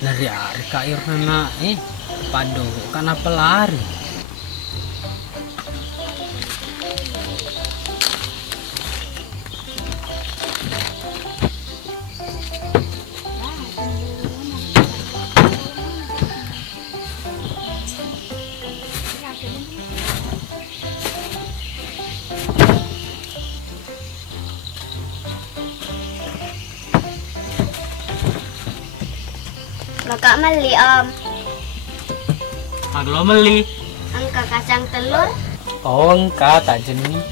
Lari ka air na pado kana pelari. Kakak meli om. Aglo meli. Angka kacang telur. Oh engka tak jeni.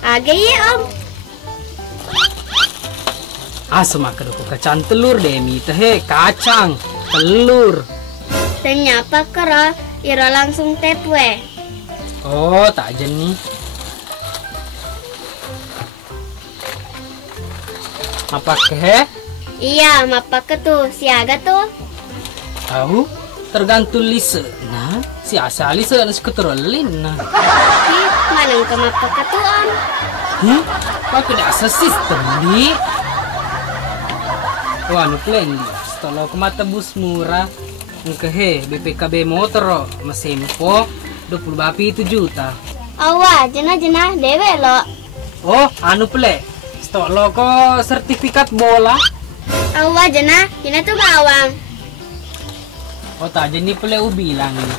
Agak ya om. Asma kedoko kacang telur demi teh kacang telur. Ternyata kera ira langsung tepwe. Oh tak jeni. Apa ke? Iya, mapa ke tuh, siaga tuh. Tahu? Tergantung lise. Nah, si asal lise harus keterolin. Nah. Mana ke mapa ke tuh om? Pakai dasar sistem di. Wah, nu plan di. Setelah ke mata bus murah, ngkehe BPKB motor mesempo 20 bapi 7 juta. Awa, jenah dewe lo. Oh, anu plek. Stok lo kok sertifikat bola. Awa jenah, ini tuh bawang. Oh tak jadi plek bilang ini.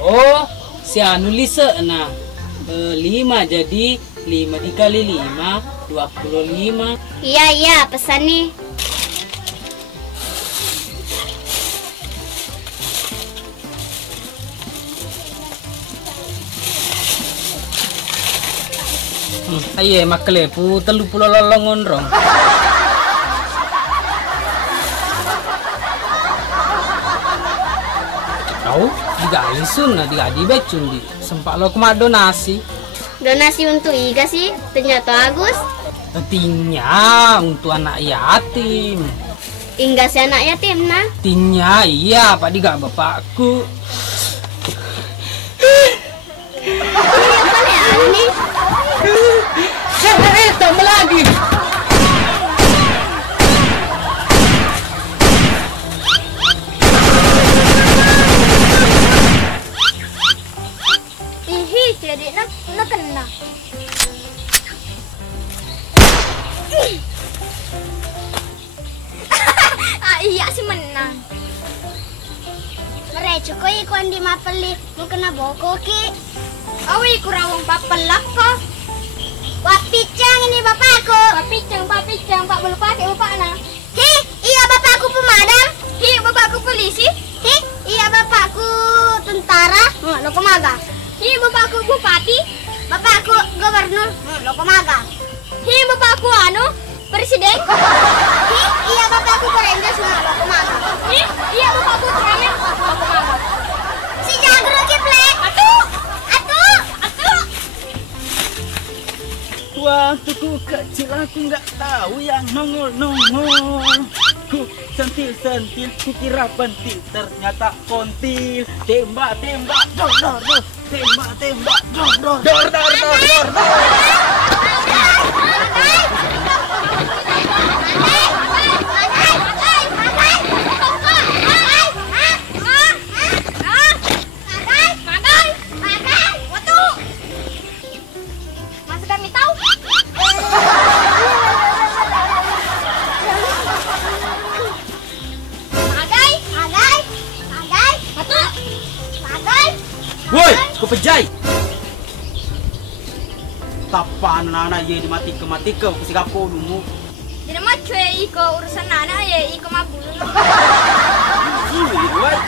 Oh, si anu lise nah 5 jadi 5 dikali 5 25. Iya pesan nih. Aye maklepu 30 lolongon rong. Tahu digali sun nah digaji becun di sempak lo kemana donasi. Donasi untuk iga sih, ternyata Agus. Tinya untuk anak yatim. Hingga si anak yatim nah. Tinya iya pak diga bapakku. Apa nih ini? Tambah lagi. Jadi nak kena. Iya sih menang. Mereka kok ikon di mapeli mau kena boko ki. Awi kurawang papelak kok. Wah picang ini bapakku. Pak picang pak belum pakai bapak na. Hi, iya bapakku pemadam. Hi, bapakku polisi. Hi, iya bapakku tentara. Lo kemaga. Hi, bapakku bupati. Bapakku gubernur. Lo kemaga. Hi, bapakku anu presiden. Hi, iya bapakku perendes. Lo kemaga. Hi, iya bapakku terakhir. Lo kemaga. Si jagro kiplek. Atuh. Waktu ku kecil aku nggak tahu yang nongol. Ku sentil, ku kira pentil, ternyata kontil. Tembak, dor. Tembak, dor. Woi, ku pejai. tapan anak ye dimati ke kusi kapo dulu. Jadi mah cuy iko urusan anak ya iko mah bulu. Ini woi.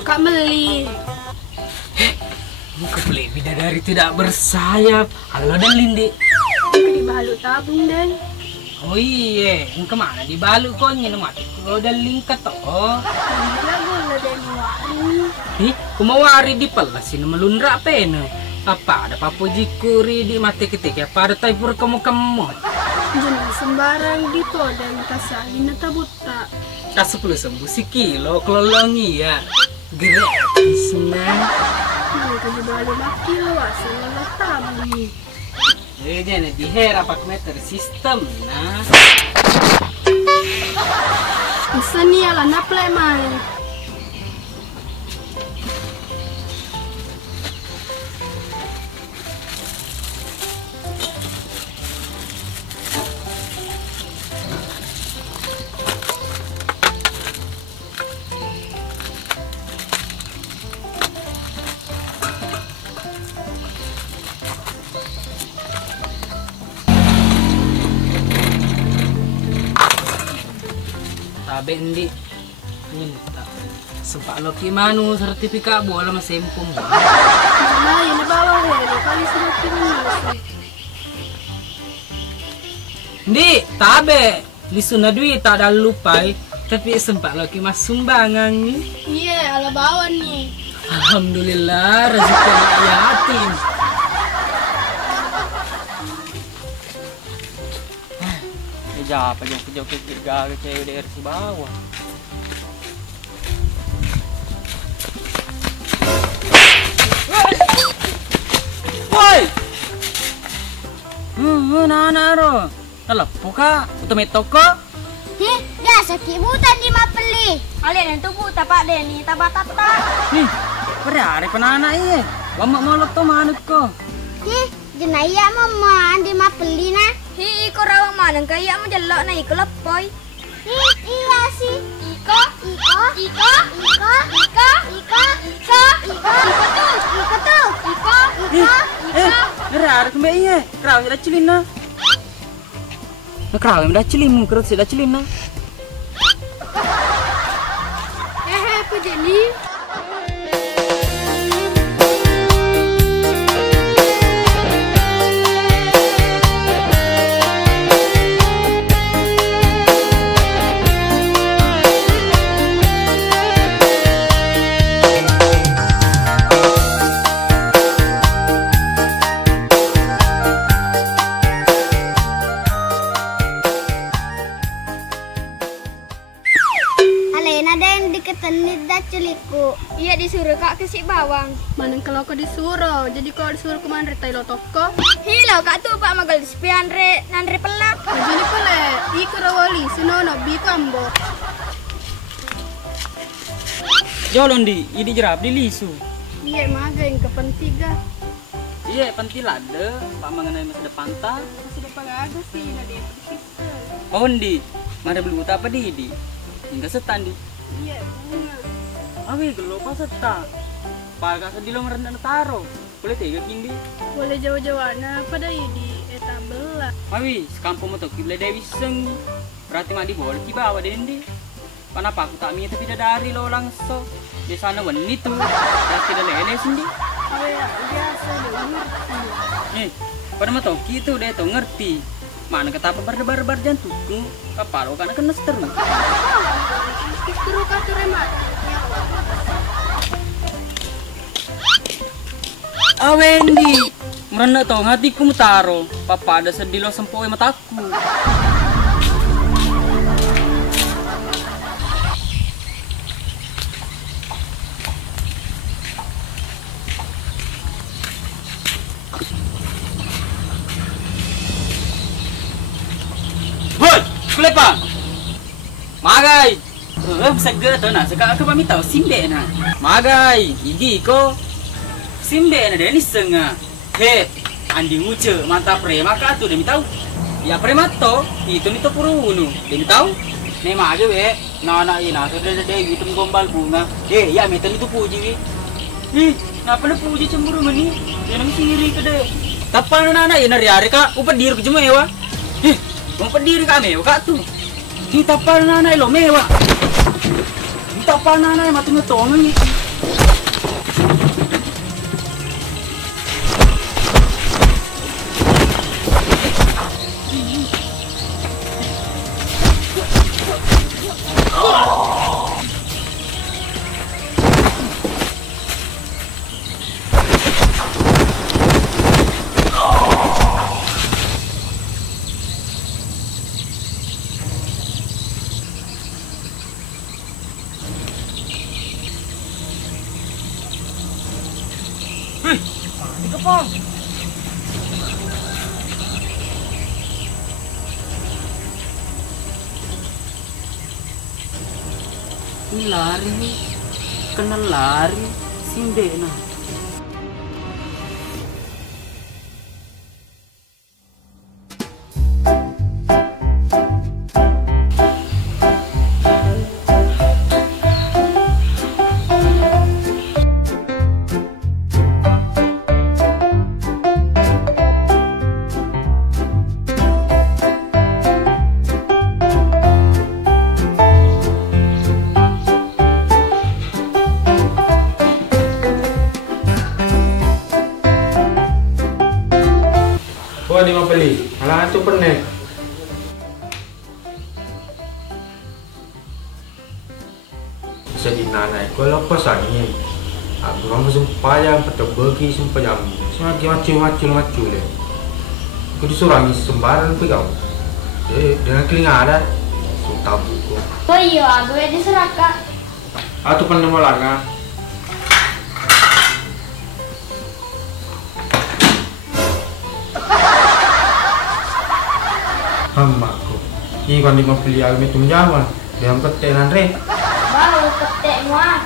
Kak beli. Muka beli bidadari tidak bersayap. Halo dan Lindi. Muka dibalut tabung dan. Oh iya, kemana dibalut kok ngene mati ko dan lingkat toh. Lagu lah dan wari. Kumawari di palasin melundra pena. Apa ada papo jikuri di mati ketika pada taipur kamu. Jangan sembarang dito dan kasalin na tabuta. Kasih sembuh si kilo kelolongi ya. Gratis nah. Mereka dibalut makilo asal lah tabi. Jadi di hera pak meter sistem nah. Bisa nih ala naple main. Tabe ndi minta sempak lo kimanu sertifikat bola masih empum. Nah, ini bawa hero kali sudah kirim. Ndi tabe lisuna duit tak ada lupai tapi sempak lo kimas sumbangan nih. Iya, ala bawa nih. Alhamdulillah rezeki anak yatim. Apa yang kerja cewek dari si bawah. Woi. Nana ro. Telepo ka? Utume toko? Ya sakit buta di mapeli. Alin itu buta Pak Deni tabatata. Nih, berari penana iya. Wamak molot to manut ko. Jenaya mama di mapeli na. Iko rawang manang kaya mo jalok na iko lepoy. Iya sih. Iko tuh. Berari kembe iya. Kraw dah cilin na. Kraw dah cilin mu kerut dah cilin na. Apa Jenny? Iya disuruh kak ke si bawang. Mana kalau kau disuruh, jadi kau disuruh kemana retail toko? Hilo kak tuh pak magal dispian nanre pelak. Jadi pele, iku rawali sunono bi kambo. Jolon di, ini jerap di lisu. Iya maga yang kepentingan. Iya pentil ada, pak mengenai masa depan ta. Masa depan ada sih, nade penting. Oh di, mana belum apa di? Hingga setan di. Iya bunga. Awi gelo pas setan. Pak kasih di lo merendah taro. Boleh tiga kindi. Boleh jauh-jauhana pada di etabela. Awi sekampung motor kibla dewi seng. Berarti mah di boleh tiba awa dendi. Kenapa aku tak minta tidak dari lo langsung. Di sana wani tuh. Berarti ada lele sendi. Oh ya biasa deh ngerti. Pada mah toki itu deh tuh ngerti. Mana ketapa berdebar-debar jantungku. Kapal karena kena seteru. Seteru katu remat. Awendi, merana tau hatiku mutaro, papa ada sedih lo sempoi mataku. Hoi, kulepa. Magai. Segera to na, sekarang aku pamit tahu simbe na. Magai, idi ko. Simbe na deni senga. He, andi nguce mata prema ka tu demi tahu. Ya prema to, itu nito purunu. Demi tahu. Ne mage we, na ina so de itu gombal bunga. Ya metan itu puji wi. Ih, ngapa na puji cemburu mani? Yang siri kede. Tapan na ina riare ka, upadir ku jemewa. Ih, upadir ka mewa ka tu. Kita pananay lo mewa. Kita pananay matungutongan ni. Dikepong. Ini lari nih, kena lari, simbe nah. Wah, di mau beli. Halangan tuh pernah. Sedih nanai. Kalau pasangnya, aku kamu sempayang petebagi sempayang. Semakin macul deh. Aku disuruh ngisi sembaran pegang. Dengan kelinga ada. Sumpah buku. Oh iya, aku ya diseraka. Atau pernah mau langa. Hamaku, ini kan di mobil yang itu menjawab, dia petenan re. Baru petek muat.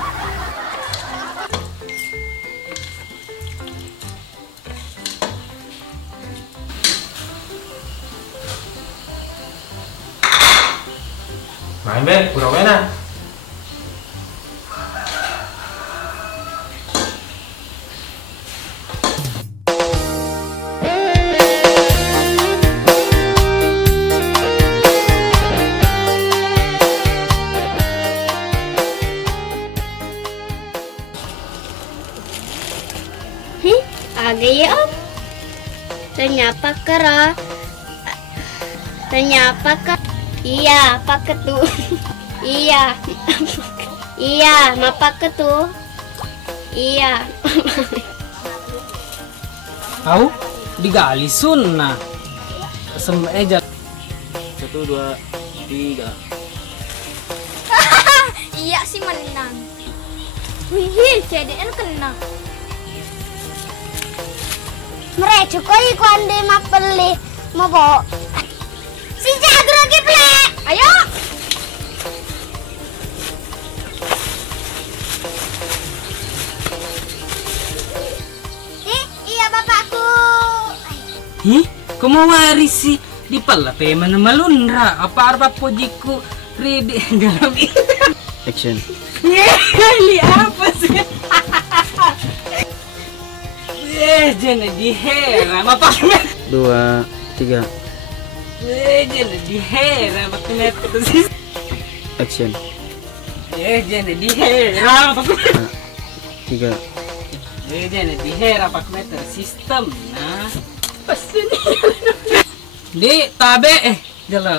Main be, kurang enak. Agak ya, ternyata kera. Ternyata ke, iya, pakai tuh, iya, iya, ma pakai tuh, iya. Au, digali sunnah. Eja. 1, 2, 3. Iya sih menang. Wih, CDN kena. Mereka koi kuande mapeli mau bawa. Si jago lagi ple. Ayo. Iya bapakku. Ih, kau mau waris sih? Di pala peman malunra. Apa arba pojiku rede dalam itu. Action. Ini apa sih? Jangan diheran apa met? 2, 3. Jangan diheran apa met itu sih? Action. Jangan diheran apa met? 3. Jangan diheran apa met sistem nah. Pasti nih. Di tabe jalan.